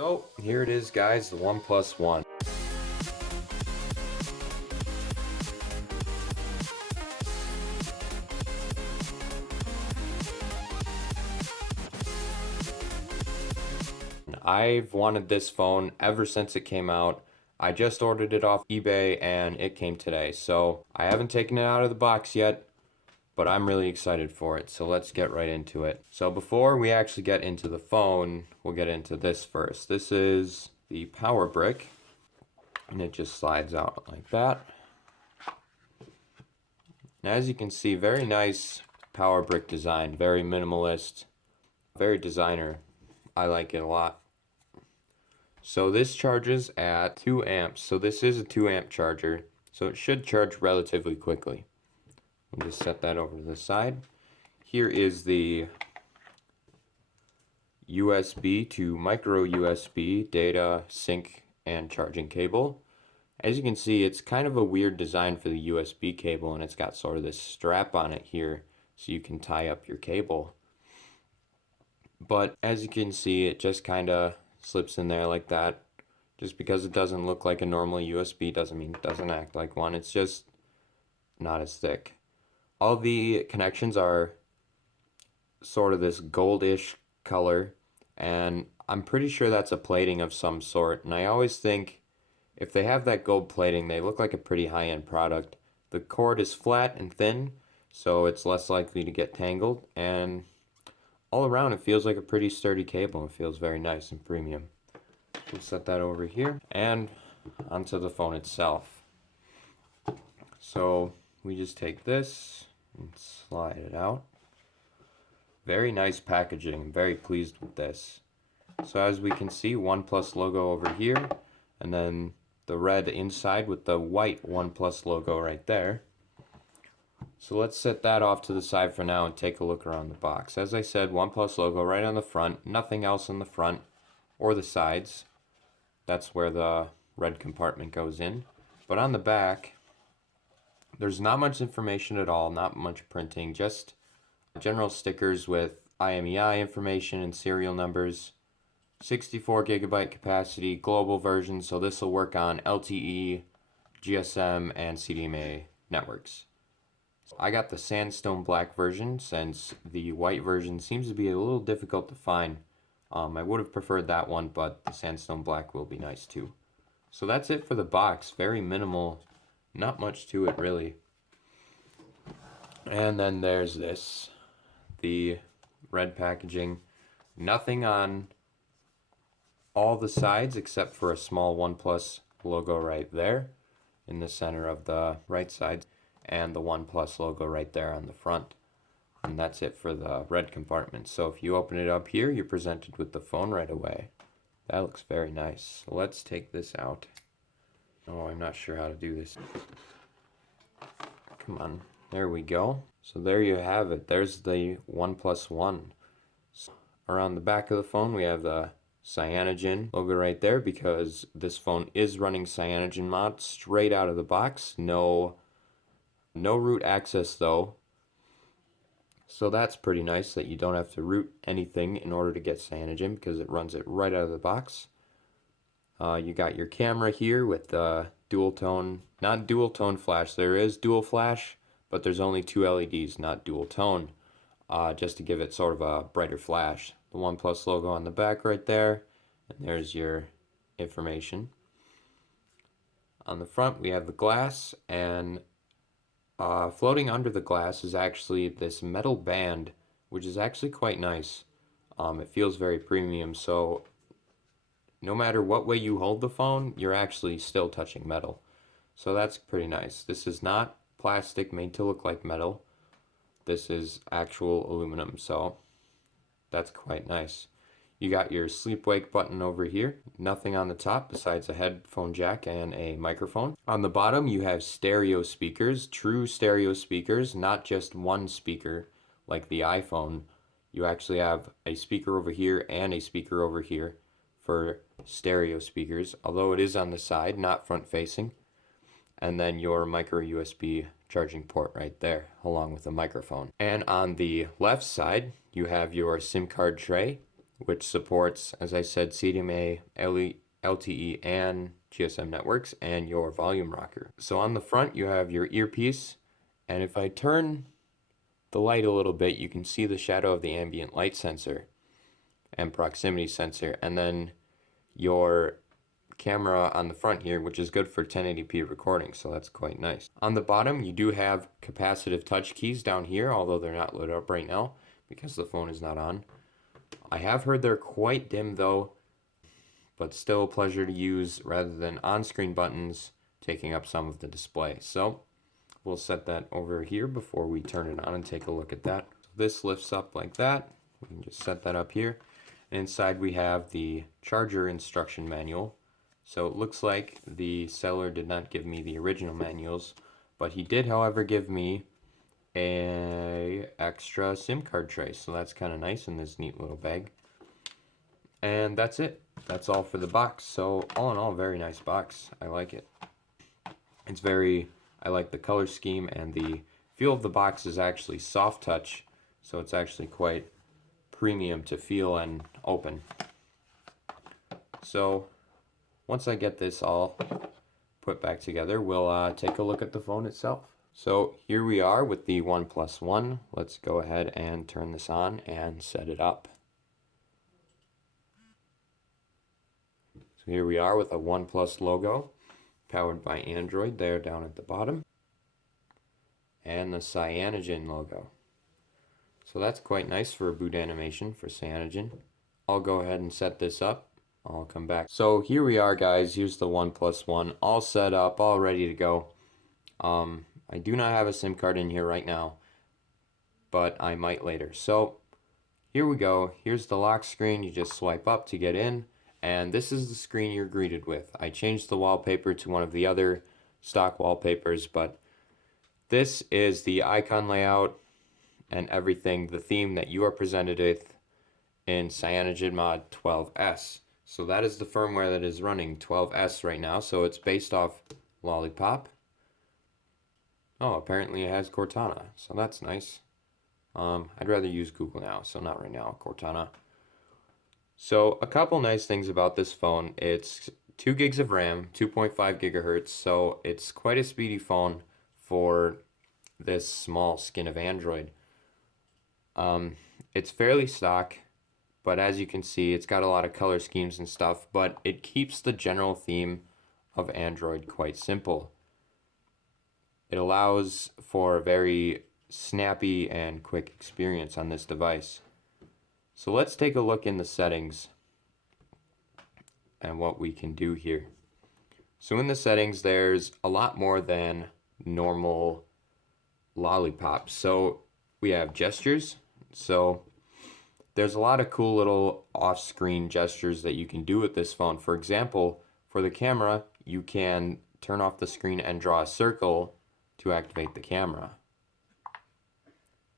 So here it is, guys, the Oneplus One. I've wanted this phone ever since it came out. I just ordered it off eBay and it came today. So I haven't taken it out of the box yet, but I'm really excited for it. So let's get right into it. So before we actually get into the phone, we'll get into this first. This is the power brick, and it just slides out like that. And as you can see, very nice power brick design, very minimalist, very designer. I like it a lot. So this charges at 2 amps. So this is a 2 amp charger, so it should charge relatively quickly. We'll just set that over to the side. Here is the USB to micro USB data sync and charging cable. As you can see, it's kind of a weird design for the USB cable, and it's got sort of this strap on it here so you can tie up your cable. But as you can see, it just kind of slips in there like that. Just because it doesn't look like a normal USB doesn't mean it doesn't act like one. It's just not as thick. All the connections are sort of this goldish color, and I'm pretty sure that's a plating of some sort. And I always think if they have that gold plating, they look like a pretty high-end product. The cord is flat and thin, so it's less likely to get tangled, and all around it feels like a pretty sturdy cable. It feels very nice and premium. We'll set that over here and onto the phone itself. So we just take this and slide it out. Very nice packaging. I'm very pleased with this. So as we can see, OnePlus logo over here, and then the red inside with the white OnePlus logo right there. So let's set that off to the side for now and take a look around the box. As I said, OnePlus logo right on the front, nothing else on the front or the sides. That's where the red compartment goes in. But on the back, there's not much information at all, not much printing, just general stickers with IMEI information and serial numbers. 64 gigabyte capacity, global version, so this will work on LTE, GSM, and CDMA networks. I got the sandstone black version since the white version seems to be a little difficult to find. I would have preferred that one, but the sandstone black will be nice too. So that's it for the box. Very minimal, not much to it really. And then there's this, the red packaging. Nothing on all the sides except for a small OnePlus logo right there in the center of the right side, and the OnePlus logo right there on the front. And that's it for the red compartment. So if you open it up here, you're presented with the phone right away. That looks very nice. So let's take this out. Oh, I'm not sure how to do this. Come on. There we go. So there you have it. There's the OnePlus One. So around the back of the phone, we have the Cyanogen logo right there because this phone is running Cyanogen mod straight out of the box. No root access though. So that's pretty nice that you don't have to root anything in order to get Cyanogen because it runs it right out of the box. You got your camera here with the dual tone, not dual tone flash. There is dual flash, but there's only 2 LEDs, not dual tone, just to give it sort of a brighter flash. The OnePlus logo on the back right there, and there's your information. On the front we have the glass, and floating under the glass is actually this metal band, which is actually quite nice. It feels very premium, so no matter what way you hold the phone, you're actually still touching metal. So that's pretty nice. This is not plastic made to look like metal. This is actual aluminum, so that's quite nice. You got your sleep-wake button over here. Nothing on the top besides a headphone jack and a microphone. On the bottom, you have stereo speakers, true stereo speakers, not just one speaker like the iPhone. You actually have a speaker over here and a speaker over here for stereo speakers, although it is on the side, not front-facing. And then your micro USB charging port right there, along with a microphone. And on the left side, you have your SIM card tray. which supports, as I said, CDMA, LTE, and GSM networks, and your volume rocker. So on the front, you have your earpiece, and if I turn the light a little bit, you can see the shadow of the ambient light sensor and proximity sensor, and then your camera on the front here, which is good for 1080p recording, so that's quite nice. On the bottom, you do have capacitive touch keys down here, although they're not lit up right now because the phone is not on. I have heard they're quite dim though, but still a pleasure to use rather than on-screen buttons taking up some of the display. So we'll set that over here before we turn it on and take a look at that. So this lifts up like that. We can just set that up here. Inside we have the charger instruction manual. So it looks like the seller did not give me the original manuals, but he did, however, give me a extra SIM card tray. So that's kind of nice in this neat little bag. And that's it. That's all for the box. So all in all, very nice box. I like it. I like the color scheme, and the feel of the box is actually soft touch. So it's actually quite premium to feel and open. So once I get this all put back together, we'll take a look at the phone itself. So here we are with the Oneplus One. Let's go ahead and turn this on and set it up. So here we are with a OnePlus logo, powered by Android there down at the bottom, and the Cyanogen logo. So that's quite nice for a boot animation for Cyanogen. I'll go ahead and set this up. I'll come back. So here we are, guys. Here's the OnePlus One, all set up, all ready to go. I do not have a SIM card in here right now, but I might later. So here we go. Here's the lock screen. You just swipe up to get in, and this is the screen you're greeted with. I changed the wallpaper to one of the other stock wallpapers, but this is the icon layout and everything, the theme that you are presented with in CyanogenMod 12S. So that is the firmware that is running 12S right now. So it's based off Lollipop. Oh, apparently it has Cortana, so that's nice. I'd rather use Google now, so not right now, Cortana. So a couple nice things about this phone. It's 2 gigs of RAM, 2.5 gigahertz, so it's quite a speedy phone for this small skin of Android. It's fairly stock, but as you can see, it's got a lot of color schemes and stuff, but it keeps the general theme of Android quite simple. It allows for a very snappy and quick experience on this device. So let's take a look in the settings and what we can do here. So in the settings, there's a lot more than normal Lollipop. So we have gestures. So there's a lot of cool little off-screen gestures that you can do with this phone. For example, for the camera, you can turn off the screen and draw a circle to activate the camera.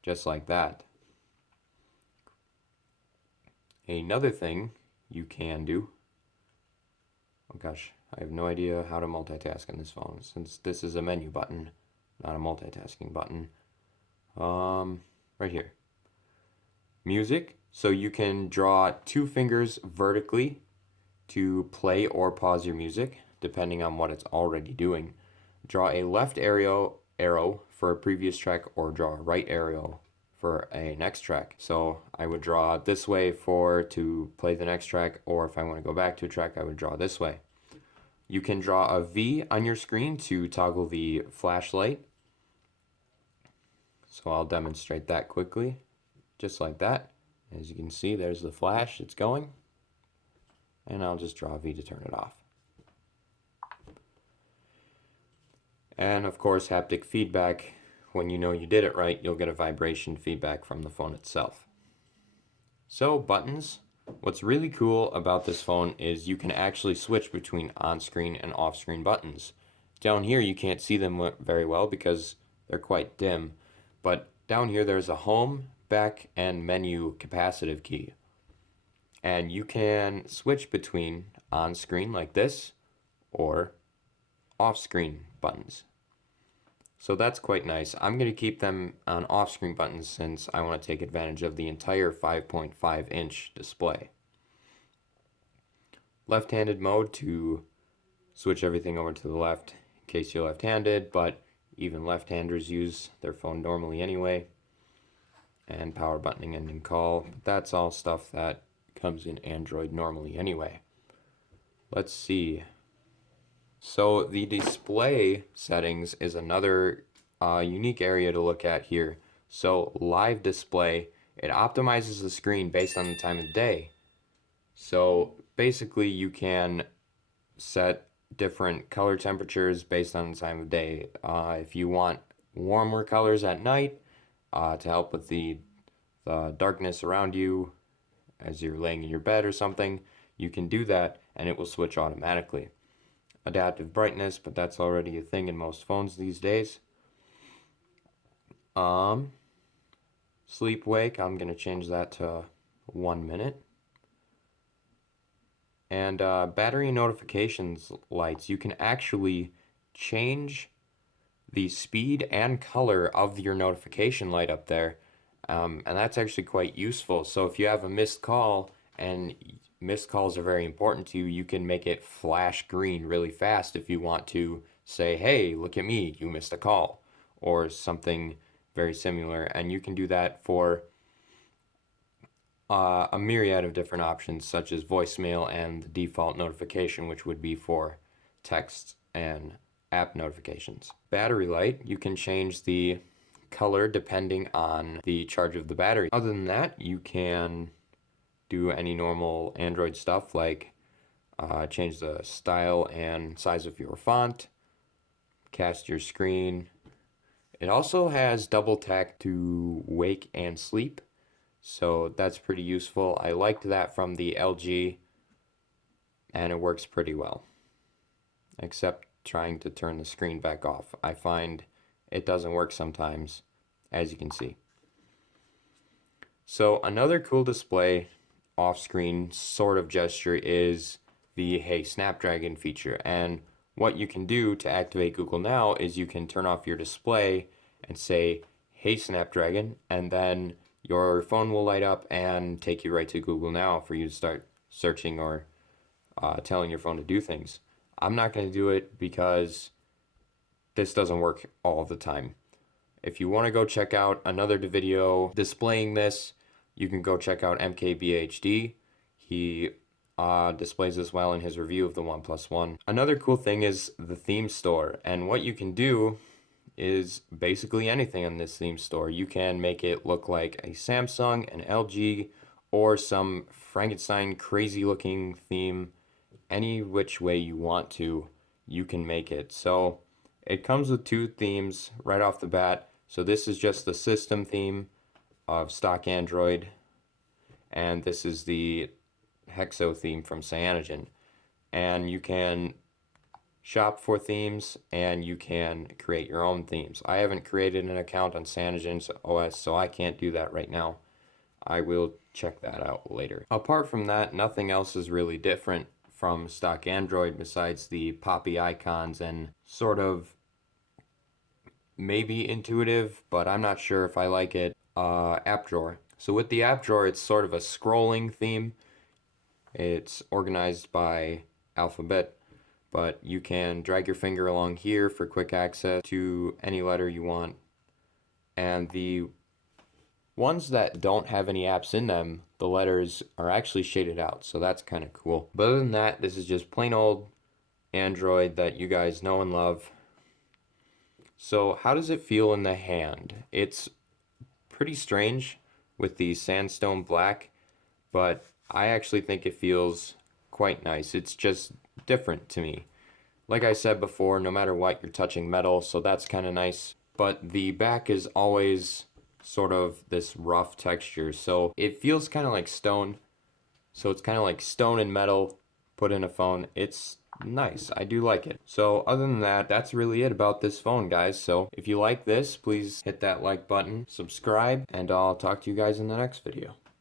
Just like that. Another thing you can do, oh gosh, I have no idea how to multitask on this phone since this is a menu button, not a multitasking button. Right here. Music. So you can draw 2 fingers vertically to play or pause your music, depending on what it's already doing. Draw a left arrow for a previous track, or draw a right arrow for a next track. So I would draw this way to play the next track, or if I want to go back to a track, I would draw this way. You can draw a V on your screen to toggle the flashlight. So I'll demonstrate that quickly, just like that. As you can see, there's the flash, it's going. And I'll just draw a V to turn it off. And of course, haptic feedback. When you know you did it right, you'll get a vibration feedback from the phone itself. So buttons. What's really cool about this phone is you can actually switch between on-screen and off-screen buttons. Down here you can't see them very well because they're quite dim, but down here there's a home, back, and menu capacitive key. And you can switch between on-screen like this or off-screen buttons. So that's quite nice. I'm going to keep them on off-screen buttons since I want to take advantage of the entire 5.5-inch display. Left-handed mode to switch everything over to the left in case you're left-handed, but even left-handers use their phone normally anyway. And power buttoning ending call. But that's all stuff that comes in Android normally anyway. Let's see. So the display settings is another unique area to look at here. So live display, it optimizes the screen based on the time of day. So basically you can set different color temperatures based on the time of day. If you want warmer colors at night to help with the darkness around you as you're laying in your bed or something, you can do that and it will switch automatically. Adaptive brightness, but that's already a thing in most phones these days. Sleep wake, I'm gonna change that to 1 minute. And battery notifications lights, you can actually change the speed and color of your notification light up there, and that's actually quite useful. So if you have a missed call, and missed calls are very important to you, you can make it flash green really fast if you want to say, hey, look at me, you missed a call, or something very similar. And you can do that for a myriad of different options, such as voicemail and the default notification, which would be for text and app notifications. Battery light, you can change the color depending on the charge of the battery. Other than that, you can do any normal Android stuff like change the style and size of your font, cast your screen. It also has double tap to wake and sleep, so that's pretty useful. I liked that from the LG, and it works pretty well, except trying to turn the screen back off. I find it doesn't work sometimes, as you can see. So another cool display off-screen sort of gesture is the Hey Snapdragon feature. And what you can do to activate Google Now is you can turn off your display and say, Hey Snapdragon, and then your phone will light up and take you right to Google Now for you to start searching or telling your phone to do things. I'm not going to do it because this doesn't work all the time. If you want to go check out another video displaying this, you can go check out MKBHD. He displays this well in his review of the Oneplus One. Another cool thing is the theme store, and what you can do is basically anything on this theme store. You can make it look like a Samsung, an LG, or some Frankenstein crazy looking theme. Any which way you want to, you can make it. So it comes with two themes right off the bat. So this is just the system theme of stock Android, and this is the Hexo theme from Cyanogen. And you can shop for themes and you can create your own themes. I haven't created an account on Cyanogen's OS, so I can't do that right now. I will check that out later. Apart from that, nothing else is really different from stock Android besides the poppy icons and sort of maybe intuitive, but I'm not sure if I like it, app drawer. So with the app drawer, it's sort of a scrolling theme. It's organized by alphabet, but you can drag your finger along here for quick access to any letter you want. And the ones that don't have any apps in them, the letters are actually shaded out, so that's kind of cool. But other than that, this is just plain old Android that you guys know and love. So how does it feel in the hand? It's pretty strange with the sandstone black, but I actually think it feels quite nice. It's just different to me. Like I said before, no matter what, you're touching metal, so that's kind of nice. But the back is always sort of this rough texture, so it feels kind of like stone. So it's kind of like stone and metal put in a phone. It's nice. I do like it. So other than that, that's really it about this phone, guys. So if you like this, please hit that like button, subscribe, and I'll talk to you guys in the next video.